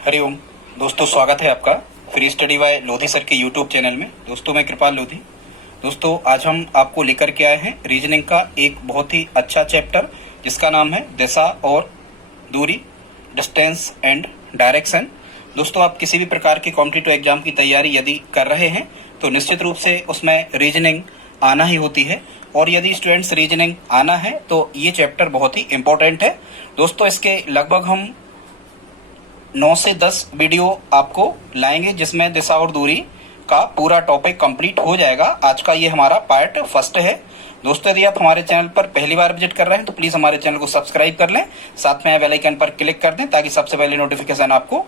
हरिओम दोस्तों, स्वागत है आपका free study bye Lodhi sir के यूट्यूब चैनल में। दोस्तों मैं कृपाल लोधी। दोस्तों आज हम आपको लेकर के आए हैं रीजनिंग का एक बहुत ही अच्छा चैप्टर जिसका नाम है दिशा और दूरी, डिस्टेंस एंड डायरेक्शन। दोस्तों आप किसी भी प्रकार के कॉम्पिटिटिव एग्जाम की तैयारी यदि कर रहे हैं तो निश्चित रूप से उसमें रीजनिंग आना ही होती है, और यदि स्टूडेंट्स रीजनिंग आना है तो ये चैप्टर बहुत ही इंपॉर्टेंट है। दोस्तों इसके लगभग हम 9 से 10 वीडियो आपको लाएंगे जिसमें दिशा और दूरी का पूरा टॉपिक कंप्लीट हो जाएगा। आज का ये हमारा पार्ट फर्स्ट है। दोस्तों यदि आप हमारे चैनल पर पहली बार विजिट कर रहे हैं तो प्लीज हमारे चैनल को सब्सक्राइब कर लें, साथ में बेल आइकन पर क्लिक कर दें ताकि सबसे पहले नोटिफिकेशन आपको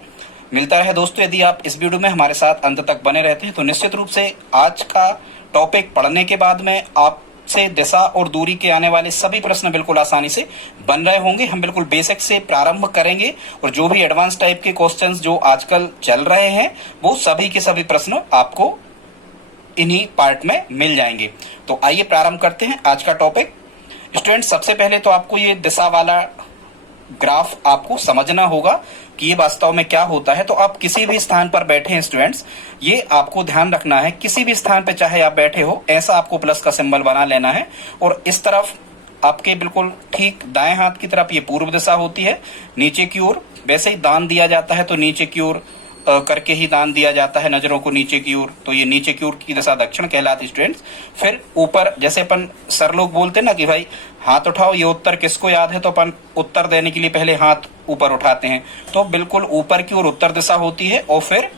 मिलता रहे। दोस्तों यदि आप इस वीडियो में हमारे साथ अंत तक बने रहते हैं तो निश्चित रूप से आज का टॉपिक पढ़ने के बाद में आपसे दिशा और दूरी के आने वाले सभी प्रश्न बिल्कुल आसानी से बन रहे होंगे। हम बिल्कुल बेसिक से प्रारंभ करेंगे और जो भी एडवांस टाइप के क्वेश्चंस जो आजकल चल रहे हैं वो सभी के सभी प्रश्न आपको इन्हीं पार्ट में मिल जाएंगे। तो आइए प्रारंभ करते हैं आज का टॉपिक। स्टूडेंट सबसे पहले तो आपको ये दिशा वाला ग्राफ आपको समझना होगा कि ये वास्तव में क्या होता है। तो आप किसी भी स्थान पर बैठे हैं स्टूडेंट्स, ये आपको ध्यान रखना है, किसी भी स्थान पर चाहे आप बैठे हो ऐसा आपको प्लस का सिंबल बना लेना है। और इस तरफ आपके बिल्कुल ठीक दाएं हाथ की तरफ ये पूर्व दिशा होती है, नीचे की ओर वैसे ही दान दिया जाता है तो नीचे की ओर करके ही दान दिया जाता है नजरों को नीचे की ओर, तो ये नीचे की ओर की दिशा दक्षिण कहलाती स्टूडेंट्स। फिर ऊपर जैसे अपन सर लोग बोलते हैं ना कि भाई हाथ उठाओ, ये उत्तर किसको याद है, तो अपन उत्तर देने के लिए पहले हाथ ऊपर उठाते हैं। तो बिल्कुल ऊपर की ओर उत्तर दिशा होती है और फिर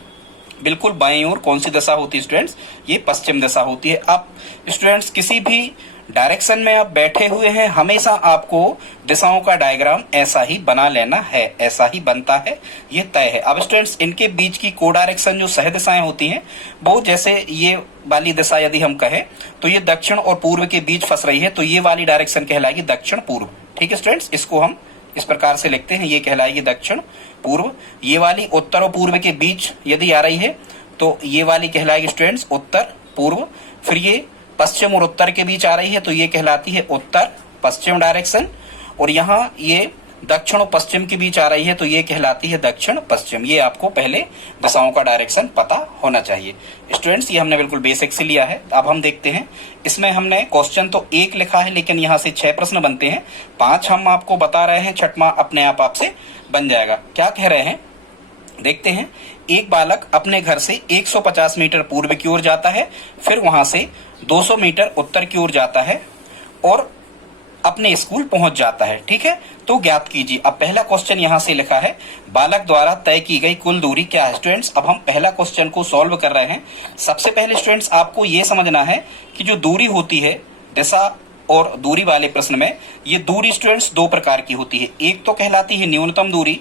बिल्कुल बाईं ओर कौन सी दिशा होती है स्टूडेंट्स, ये पश्चिम दिशा होती है। अब स्टूडेंट्स किसी भी डायरेक्शन में आप बैठे हुए हैं हमेशा आपको दिशाओं का डायग्राम ऐसा ही बना लेना है, ऐसा ही बनता है, ये तय है। अब स्टूडेंट्स इनके बीच की को डायरेक्शन जो सह दिशाएं होती हैं वो जैसे ये वाली दिशा यदि हम कहें तो ये दक्षिण और पूर्व के बीच फंस रही है तो ये वाली डायरेक्शन कहलाएगी दक्षिण पूर्व। ठीक है स्टूडेंट्स, इसको हम इस प्रकार से लिखते हैं, ये कहलाएगी दक्षिण पूर्व। ये वाली उत्तर और पूर्व के बीच यदि आ रही है तो ये वाली कहलाएगी स्टूडेंट्स उत्तर पूर्व। फिर ये पश्चिम और उत्तर के बीच आ रही है तो ये कहलाती है उत्तर पश्चिम डायरेक्शन। और यहाँ ये दक्षिण और पश्चिम के बीच आ रही है तो ये कहलाती है दक्षिण पश्चिम। ये आपको पहले दिशाओं का डायरेक्शन पता होना चाहिए स्टूडेंट्स। ये हमने बिल्कुल बेसिक से लिया है। अब हम देखते हैं, इसमें हमने क्वेश्चन तो 1 लिखा है लेकिन यहाँ से 6 प्रश्न बनते हैं, 5 हम आपको बता रहे हैं, 6वां अपने आप आपसे बन जाएगा। क्या कह रहे हैं देखते हैं। एक बालक अपने घर से 150 मीटर पूर्व की ओर जाता है, फिर वहां से 200 मीटर उत्तर की ओर जाता है और अपने स्कूल पहुंच जाता है। ठीक है, तो ज्ञात कीजिए। अब पहला क्वेश्चन यहां से लिखा है, बालक द्वारा तय की गई कुल दूरी क्या है। स्टूडेंट्स अब हम पहला क्वेश्चन को सॉल्व कर रहे हैं। सबसे पहले स्टूडेंट्स आपको यह समझना है कि जो दूरी होती है दिशा और दूरी वाले प्रश्न में, ये दूरी स्टूडेंट्स 2 प्रकार की होती है। एक तो कहलाती है न्यूनतम दूरी।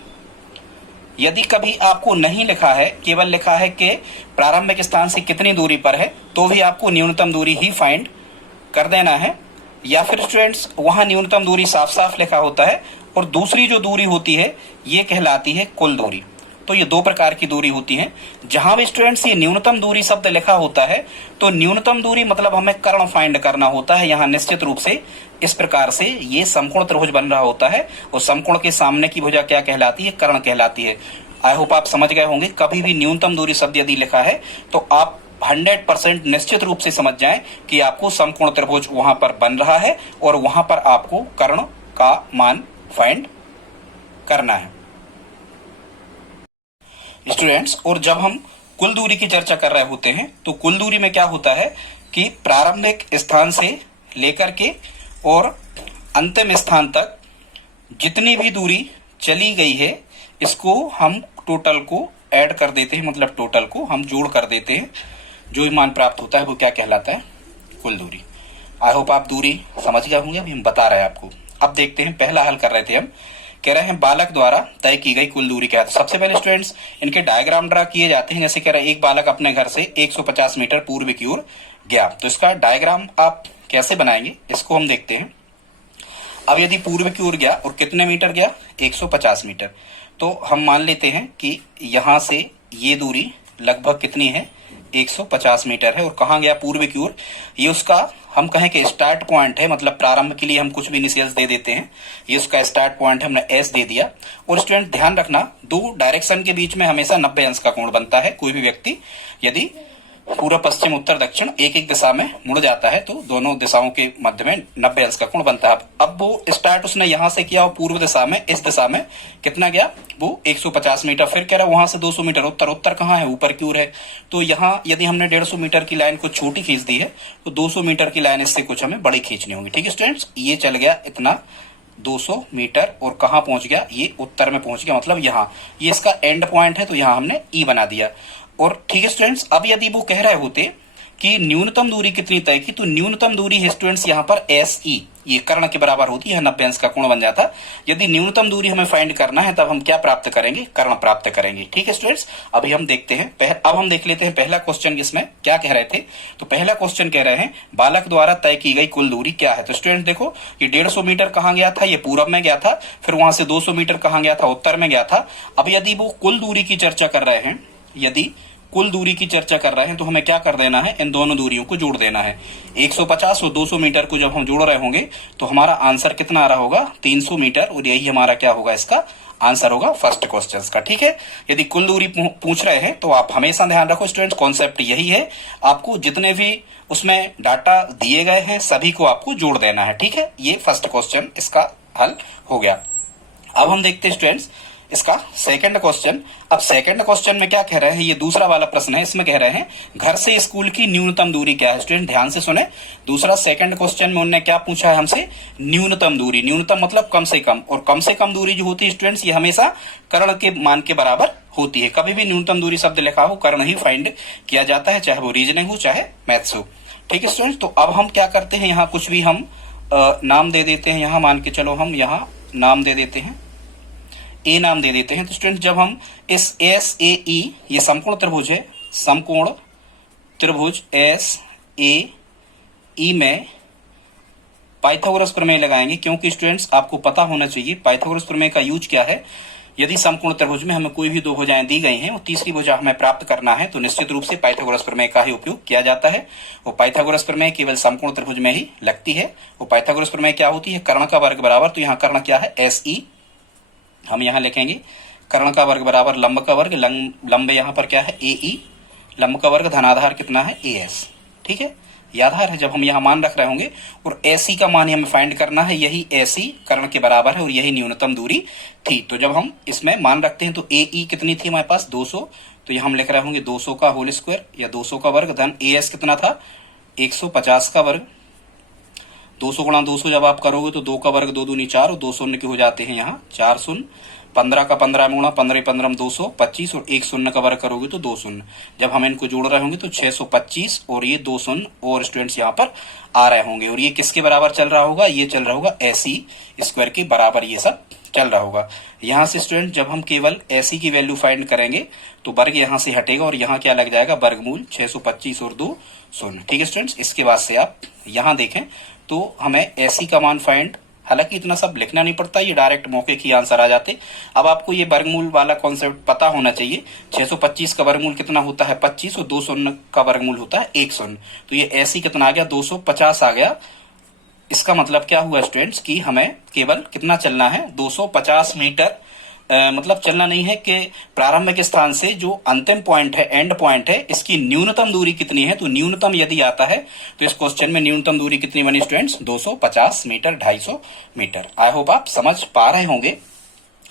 यदि कभी आपको नहीं लिखा है, केवल लिखा है कि प्रारंभिक स्थान से कितनी दूरी पर है, तो भी आपको न्यूनतम दूरी ही फाइंड कर देना है। या फिर स्टूडेंट्स वहां न्यूनतम दूरी साफ साफ लिखा होता है और दूसरी जो दूरी होती है ये कहलाती है कुल दूरी। तो ये 2 प्रकार की दूरी होती है। जहां भी स्टूडेंट्स ये न्यूनतम दूरी शब्द लिखा होता है तो न्यूनतम दूरी मतलब हमें कर्ण फाइंड करना होता है। यहाँ निश्चित रूप से इस प्रकार से ये समकोण त्रिभुज बन रहा होता है और समकोण के सामने की भुजा क्या कहलाती है, कर्ण कहलाती है। आई होप आप समझ गए होंगे। कभी भी न्यूनतम दूरी शब्द यदि लिखा है तो आप 100% निश्चित रूप से समझ जाएं कि आपको समकोण त्रिभुज वहां पर बन रहा है और वहां पर आपको कर्ण का मान फाइंड करना है स्टूडेंट्स। और जब हम कुल दूरी की चर्चा कर रहे होते हैं तो कुल दूरी में क्या होता है कि प्रारंभिक स्थान से लेकर के और अंतिम स्थान तक जितनी भी दूरी चली गई है इसको हम टोटल को ऐड कर देते हैं, मतलब टोटल को हम जोड़ कर देते हैं। जो भी मान प्राप्त होता है वो क्या कहलाता है, कुल दूरी। आई होप आप दूरी समझ गए होंगे, अभी हम बता रहे हैं आपको। अब देखते हैं, पहला हल कर रहे थे हम, कह रहे हैं बालक द्वारा तय की गई कुल दूरी क्या है। सबसे पहले स्टूडेंट्स इनके डायग्राम ड्रा किए जाते हैं। जैसे कह रहे हैं एक बालक अपने घर से 150 मीटर पूर्व की ओर गया, तो इसका डायग्राम आप कैसे बनाएंगे इसको हम देखते हैं। अब यदि पूर्व की ओर गया और कितने मीटर गया, 150 मीटर, तो हम मान लेते हैं कि यहां से ये दूरी लगभग कितनी है, 150 मीटर है। और कहाँ गया? पूर्व की ओर। ये उसका हम कहें कि स्टार्ट पॉइंट है, मतलब प्रारंभ के लिए हम कुछ भी इनिशियल्स दे देते हैं। ये उसका स्टार्ट पॉइंट है, हमने एस दे दिया। और स्टूडेंट ध्यान रखना, दो डायरेक्शन के बीच में हमेशा 90 अंश का कोण बनता है। कोई भी व्यक्ति यदि पूर्व पश्चिम उत्तर दक्षिण एक एक दिशा में मुड़ जाता है तो दोनों दिशाओं के मध्य में 90 अंश का कोण बनता है। अब वो स्टार्ट उसने यहां से किया, पूर्व दिशा में, इस दिशा में कितना गया? वो 150 मीटर। फिर कह रहा है वहां से 200 मीटर उत्तर। उत्तर कहाँ है? ऊपर की ओर है। तो यहाँ यदि हमने 150 मीटर की लाइन को छोटी खींच दी है तो 200 मीटर की लाइन इससे कुछ हमें बड़ी खींचनी होगी। ठीक है स्टूडेंट्स, ये चल गया इतना 200 मीटर और कहाँ पहुंच गया? ये उत्तर में पहुंच गया, मतलब यहाँ। ये इसका एंड पॉइंट है तो यहाँ हमने ई बना दिया। और ठीक है स्टूडेंट्स, अब यदि वो कह रहे होते कि न्यूनतम दूरी कितनी तय की, तो न्यूनतम दूरी है स्टूडेंट्स यहाँ पर एस ई, ये कर्ण के बराबर होती है, 90 अंश का कोण बन जाता। यदि न्यूनतम दूरी हमें फाइंड करना है तब हम क्या प्राप्त करेंगे? कर्ण प्राप्त करेंगे। ठीक है स्टूडेंट्स, अभी हम देखते हैं, अब हम देख लेते हैं पहला क्वेश्चन, जिसमें क्या कह रहे थे। तो पहला क्वेश्चन कह रहे हैं बालक द्वारा तय की गई कुल दूरी क्या है। तो स्टूडेंट देखो, ये 150 मीटर कहाँ गया था? ये पूरब में गया था। फिर वहां से 200 मीटर कहाँ गया था? उत्तर में गया था। अब यदि वो कुल दूरी की चर्चा कर रहे हैं, यदि कुल दूरी की चर्चा कर रहे हैं तो हमें क्या कर देना है? इन दोनों दूरियों को जोड़ देना है। 150 और 200 मीटर को जब हम जोड़ रहे होंगे तो हमारा आंसर कितना आ रहा होगा? 300 मीटर। और यही हमारा क्या होगा? इसका आंसर होगा फर्स्ट क्वेश्चन का। ठीक है, यदि कुल दूरी पूछ रहे हैं तो आप हमेशा ध्यान रखो स्टूडेंट्स, कॉन्सेप्ट यही है, आपको जितने भी उसमें डाटा दिए गए हैं सभी को आपको जोड़ देना है। ठीक है, ये फर्स्ट क्वेश्चन इसका हल हो गया। अब हम देखते हैं स्टूडेंट्स इसका सेकंड क्वेश्चन। अब सेकंड क्वेश्चन में क्या कह रहे हैं? ये दूसरा वाला प्रश्न है। इसमें कह रहे हैं घर से स्कूल की न्यूनतम दूरी क्या है। स्टूडेंट ध्यान से सुने, दूसरा सेकंड क्वेश्चन में उन्होंने क्या पूछा है हमसे? न्यूनतम दूरी। न्यूनतम मतलब कम से कम, और कम से कम दूरी जो होती है स्टूडेंट्स ये हमेशा कर्ण के मान के बराबर होती है। कभी भी न्यूनतम दूरी शब्द लिखा हो कर्ण ही फाइंड किया जाता है, चाहे वो रीजनिंग हो चाहे मैथ्स हो। ठीक है स्टूडेंट्स, तो अब हम क्या करते हैं, यहाँ कुछ भी हम नाम दे देते हैं। यहाँ मान के चलो हम यहाँ नाम दे देते हैं, ए नाम दे देते हैं। तो स्टूडेंट जब हम इस एस ए ई, ये समकोण त्रिभुज है, समकोण त्रिभुज एस ए ई में पाइथागोरस प्रमेय लगाएंगे, क्योंकि स्टूडेंट्स आपको पता होना चाहिए पाइथागोरस प्रमेय का यूज क्या है। यदि समकोण त्रिभुज में हमें कोई भी दो भुजाएं दी गई हैं और तीसरी भुजा हमें प्राप्त करना है तो निश्चित रूप से पाइथागोरस प्रमेय का ही उपयोग किया जाता है। वो पाइथागोरस प्रमेय केवल समकोण त्रिभुज में ही लगती है। वो पाइथागोरस प्रमेय क्या होती है? कर्ण का वर्ग बराबर, तो यहाँ कर्ण क्या है? S E. हम यहाँ लिखेंगे कर्ण का वर्ग बराबर लंब का वर्ग, लंब यहाँ पर क्या है? ए ई, लंब का वर्ग धनाधार कितना है? A S. ठीक है, ये आधार है। जब हम यहाँ मान रख रहे होंगे और एसी का मान हमें फाइंड करना है, यही एसी कर्ण के बराबर है और यही न्यूनतम दूरी थी। तो जब हम इसमें मान रखते हैं तो ए ई कितनी थी हमारे पास? 200। तो यहाँ हम लिख रहे होंगे 200 का होल स्क्वायर या 200 का वर्ग धन ए एस कितना था? 150 का वर्ग। 200 गुणा 200 जब आप करोगे तो 2 का वर्ग 2 दूनी 4 और 2 शून्य के हो जाते हैं यहाँ 4 शून्य। 15 का 15 में गुणा 15 15 में 225 और 1 शून्य का वर्ग करोगे तो 2 शून्य। जब हम इनको जोड़ रहे होंगे तो 625 और ये 2 शून्य और स्टूडेंट्स यहाँ पर आ रहे होंगे। और ये किसके बराबर चल रहा होगा? ये चल रहा होगा एसी स्क्वायर के बराबर, ये सब चल रहा होगा। यहाँ से स्टूडेंट जब हम केवल एसी की वैल्यू फाइंड करेंगे तो वर्ग यहाँ से हटेगा और यहाँ क्या लग जाएगा? वर्गमूल 625 और 2 शून्य। ठीक है स्टूडेंट्स, इसके बाद से आप यहाँ देखें तो हमें एसी का मान फाइंड, हालांकि इतना सब लिखना नहीं पड़ता, ये डायरेक्ट मौके की आंसर आ जाते। अब आपको ये वर्गमूल वाला कॉन्सेप्ट पता होना चाहिए। 625 का वर्गमूल कितना होता है? 25 और 2 शून्य का वर्गमूल होता है 1 शून्य। तो ये एसी कितना आ गया? 250 आ गया। इसका मतलब क्या हुआ स्टूडेंट्स कि हमें केवल कितना चलना है? 250 मीटर। मतलब चलना नहीं है कि प्रारंभिक स्थान से जो अंतिम पॉइंट है, एंड पॉइंट है, इसकी न्यूनतम दूरी कितनी है। तो न्यूनतम यदि आता है तो इस क्वेश्चन में न्यूनतम दूरी कितनी बनी students? 250 metre, 250 metre. I hope आप समझ पा रहे होंगे।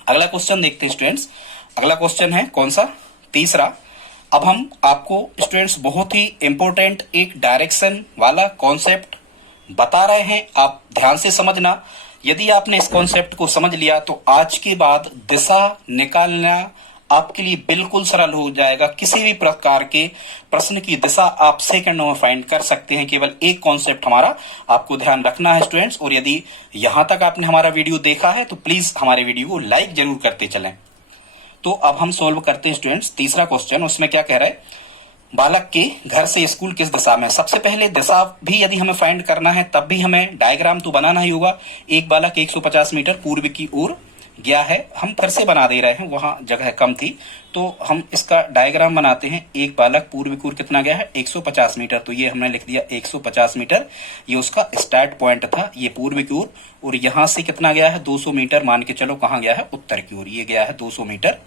अगला क्वेश्चन देखते हैं स्टूडेंट्स। अगला क्वेश्चन है कौन सा? तीसरा। अब हम आपको स्टूडेंट्स बहुत ही इंपॉर्टेंट एक डायरेक्शन वाला कॉन्सेप्ट बता रहे हैं, आप ध्यान से समझना। यदि आपने इस कॉन्सेप्ट को समझ लिया तो आज के बाद दिशा निकालना आपके लिए बिल्कुल सरल हो जाएगा। किसी भी प्रकार के प्रश्न की दिशा आप सेकंडों में फाइंड कर सकते हैं। केवल एक कॉन्सेप्ट हमारा आपको ध्यान रखना है स्टूडेंट्स। और यदि यहां तक आपने हमारा वीडियो देखा है तो प्लीज हमारे वीडियो को लाइक जरूर करते चलें। तो अब हम सोल्व करते हैं स्टूडेंट्स तीसरा क्वेश्चन। उसमें क्या कह रहा है? बालक के घर से स्कूल किस दिशा में? सबसे पहले दिशा भी यदि हमें फाइंड करना है तब भी हमें डायग्राम तो बनाना ही होगा। एक बालक 150 मीटर पूर्व की ओर गया है, हम फिर से बना दे रहे हैं, वहां जगह कम थी तो हम इसका डायग्राम बनाते हैं। एक बालक पूर्व की ओर कितना गया है 150 मीटर, तो ये हमने लिख दिया 150 मीटर, ये उसका स्टार्ट पॉइंट था, ये पूर्व की ओर। और यहां से कितना गया है 200 मीटर, मान के चलो कहाँ गया है उत्तर की ओर, ये गया है 200 मीटर,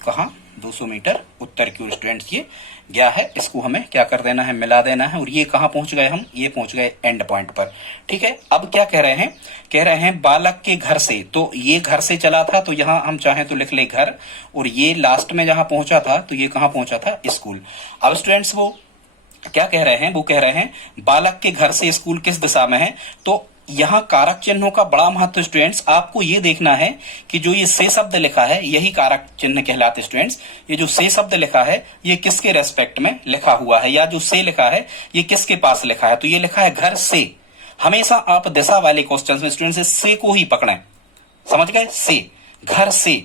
कहाँ 200 मीटर उत्तर की ओर स्टूडेंट्स ये गया है। इसको हमें क्या कर देना है, मिला देना है। और ये कहाँ पहुंच गए हम, ये पहुंच गए एंड पॉइंट पर। ठीक है, अब क्या कह रहे हैं, कह रहे हैं बालक के घर से, तो ये घर से चला था तो यहां हम चाहें तो लिख ले घर, और ये लास्ट में जहां पहुंचा था तो ये कहां पहुंचा था स्कूल। अब स्टूडेंट्स वो क्या कह रहे हैं, वो कह रहे हैं बालक के घर से स्कूल किस दिशा में है। तो यहां कारक चिन्हों का बड़ा महत्व स्टूडेंट्स, आपको ये देखना है कि जो ये से शब्द लिखा है यही कारक चिन्ह कहलाते स्टूडेंट्स। ये जो से शब्द लिखा है ये किसके रेस्पेक्ट में लिखा हुआ है, या जो से लिखा है ये किसके पास लिखा है, तो ये लिखा है घर से। हमेशा आप दिशा वाले क्वेश्चन में स्टूडेंट्स से को ही पकड़ें, समझ गए, से, घर से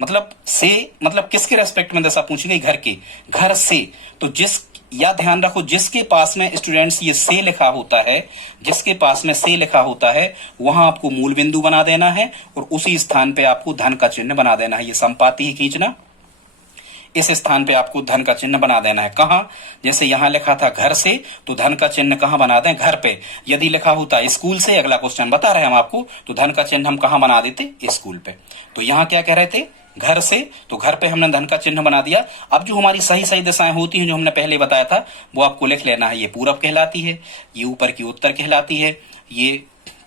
मतलब किसके रेस्पेक्ट में दिशा पूछी गई, घर के, घर से। तो जिस, या ध्यान रखो जिसके पास में स्टूडेंट्स ये से लिखा होता है, जिसके पास में से लिखा होता है वहां आपको मूल बिंदु बना देना है और उसी स्थान पे आपको धन का चिन्ह बना देना है। ये संपाति ही खींचना, इस स्थान पे आपको धन का चिन्ह बना देना है। कहां, जैसे यहां लिखा था घर से, तो धन का चिन्ह कहां बना दें, घर पे। यदि लिखा होता स्कूल से, अगला क्वेश्चन बता रहे हैं हम आपको, तो धन का चिन्ह हम कहां बना देते, स्कूल पे। तो यहां क्या कह रहे थे, घर से, तो घर पे हमने धन का चिन्ह बना दिया। अब जो हमारी सही सही दिशाएं होती हैं जो हमने पहले बताया था वो आपको लिख लेना है। ये पूरब कहलाती है, ये ऊपर की उत्तर कहलाती है, ये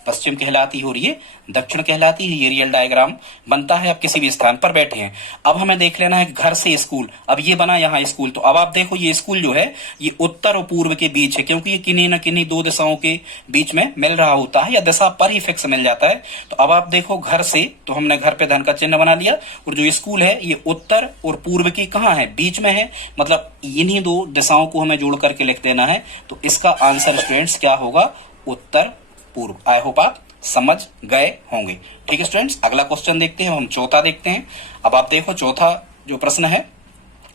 पश्चिम कहलाती है और ये दक्षिण कहलाती है। ये रियल डायग्राम बनता है, आप किसी भी स्थान पर बैठे हैं। अब हमें देख लेना है घर से स्कूल, अब ये बना यहाँ स्कूल, तो अब आप देखो ये स्कूल जो है ये उत्तर और पूर्व के बीच है, क्योंकि ये किन्हीं न किन्हीं दो दिशाओं के बीच में मिल रहा होता है या दिशा पर ही फिक्स मिल जाता है। तो अब आप देखो घर से, तो हमने घर पे धन का चिन्ह बना लिया, और जो स्कूल है ये उत्तर और पूर्व की कहाँ है, बीच में है, मतलब इन्हीं दो दिशाओं को हमें जोड़ करके लिख देना है। तो इसका आंसर स्टूडेंट्स क्या होगा, उत्तर पूर्व। आई होप आप समझ गए होंगे। ठीक है स्टूडेंट्स, अगला क्वेश्चन देखते हैं, हम चौथा देखते हैं। अब आप देखो चौथा जो प्रश्न है,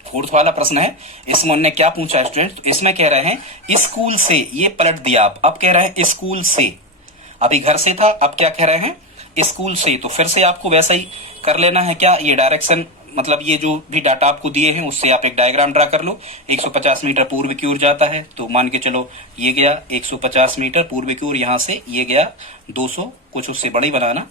फोर्थ वाला प्रश्न है, इसमें उन्होंने क्या पूछा है स्टूडेंट, तो इसमें कह रहे हैं स्कूल से, ये पलट दिया आप, अब कह रहे हैं स्कूल से। अभी घर से था, अब क्या कह रहे हैं स्कूल से। तो फिर से आपको वैसा ही कर लेना है, क्या ये डायरेक्शन, मतलब ये जो भी डाटा आपको दिए हैं उससे आप एक डायग्राम ड्रा कर लो। 150 मीटर पूर्व की ओर जाता है, तो मान के चलो ये गया 150 मीटर पूर्व की ओर, यहां से ये गया 200, कुछ उससे बड़ा ही बनाना,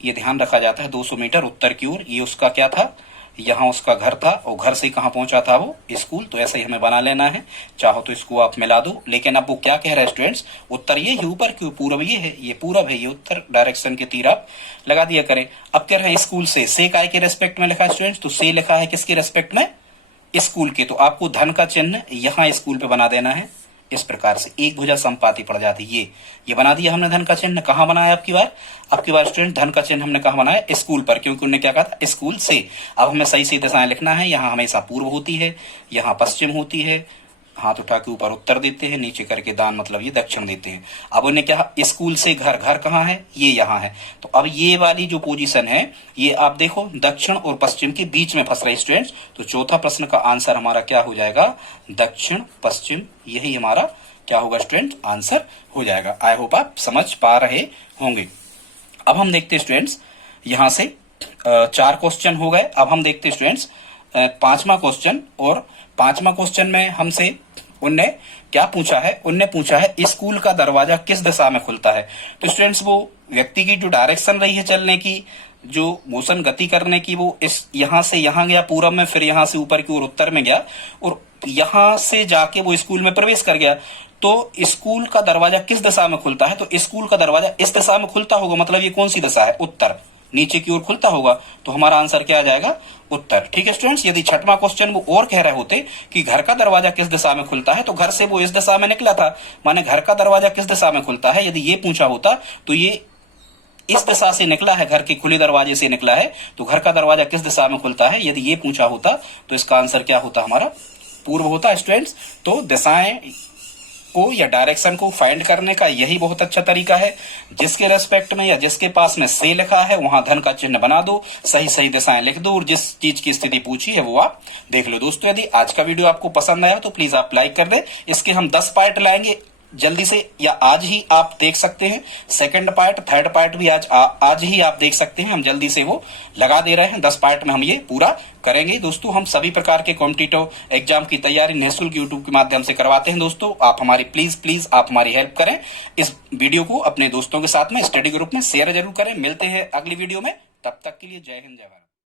ये ध्यान रखा जाता है 200 मीटर उत्तर की ओर। ये उसका क्या था, यहाँ उसका घर था, और घर से कहाँ पहुंचा था वो स्कूल। तो ऐसे ही हमें बना लेना है, चाहो तो इसको आप मिला दो। लेकिन अब वो क्या कह रहे हैं स्टूडेंट्स, उत्तर ये है, ऊपर क्यों, पूर्व ये है, ये पूरब है, ये उत्तर, डायरेक्शन के तीर आप लगा दिया करें। अब कह रहे हैं स्कूल से काय के रेस्पेक्ट में लिखा है स्टूडेंट्स, तो से लिखा है किसके रेस्पेक्ट में, स्कूल के। तो आपको धन का चिन्ह यहाँ स्कूल पे बना देना है, इस प्रकार से एक भुजा संपाति पड़ जाती। ये बना दिया हमने धन का चिन्ह। कहां बनाया आपकी बार स्टूडेंट, धन का चिन्ह हमने कहां बनाया, स्कूल पर, क्योंकि उन्होंने क्या कहा था, स्कूल से। अब हमें सही सही दिशाएं लिखना है, यहाँ हमेशा पूर्व होती है, यहाँ पश्चिम होती है, हाथ उठा के ऊपर उत्तर देते हैं, नीचे करके दान मतलब ये दक्षिण देते हैं। अब उन्हें क्या, स्कूल से घर, घर कहाँ है, ये यहाँ है। तो अब ये वाली जो पोजीशन है ये आप देखो दक्षिण और पश्चिम के बीच में फंस रही स्टूडेंट्स। तो चौथा प्रश्न का आंसर हमारा क्या हो जाएगा, दक्षिण पश्चिम, यही हमारा क्या होगा स्टूडेंट, आंसर हो जाएगा। आई होप आप समझ पा रहे होंगे। अब हम देखते स्टूडेंट्स, यहां से 4 क्वेश्चन हो गए। अब हम देखते स्टूडेंट्स 5वां क्वेश्चन, और 5वां क्वेश्चन में हमसे उनने क्या पूछा है, उनने पूछा है स्कूल का दरवाजा किस दिशा में खुलता है। तो स्टूडेंट्स वो व्यक्ति की जो डायरेक्शन रही है चलने की, जो मोशन गति करने की, वो इस यहां से यहां गया पूरब में, फिर यहां से ऊपर की ओर उत्तर में गया, और यहां से जाके वो स्कूल में प्रवेश कर गया। तो स्कूल का दरवाजा किस दिशा में खुलता है, तो स्कूल का दरवाजा इस दिशा में खुलता होगा, मतलब ये कौन सी दिशा है, उत्तर, नीचे की ओर खुलता होगा। तो हमारा आंसर क्या आ जाएगा, उत्तर। ठीक है स्टूडेंट्स, यदि 6वां क्वेश्चन वो और कह रहे होते कि घर का दरवाजा किस दिशा में खुलता है, तो घर से वो इस दिशा में निकला था, माने घर का दरवाजा किस दिशा में खुलता है, यदि ये पूछा होता तो ये इस दिशा से निकला है, घर के खुले दरवाजे से निकला है, तो घर का दरवाजा किस दिशा में खुलता है, यदि ये पूछा होता तो इसका आंसर क्या होता, हमारा पूर्व होता स्टूडेंट्स। तो दिशाएं को या डायरेक्शन को फाइंड करने का यही बहुत अच्छा तरीका है। जिसके रेस्पेक्ट में या जिसके पास में से लिखा है वहां धन का चिन्ह बना दो, सही सही दिशाएं लिख दो, और जिस चीज की स्थिति पूछी है वो आप देख लो। दोस्तों यदि आज का वीडियो आपको पसंद आया तो प्लीज आप लाइक कर दे। इसके हम 10 पार्ट लाएंगे, जल्दी से या आज ही आप देख सकते हैं। सेकंड पार्ट, थर्ड पार्ट भी आज ही आप देख सकते हैं। हम जल्दी से वो लगा दे रहे हैं। 10 पार्ट में हम ये पूरा करेंगे। दोस्तों हम सभी प्रकार के कॉम्पिटिटिव एग्जाम की तैयारी निःशुल्क यूट्यूब के माध्यम से करवाते हैं। दोस्तों आप हमारी प्लीज आप हमारी हेल्प करें। इस वीडियो को अपने दोस्तों के साथ में स्टडी ग्रुप में शेयर जरूर करें। मिलते हैं अगली वीडियो में, तब तक के लिए जय हिंद जय भारत।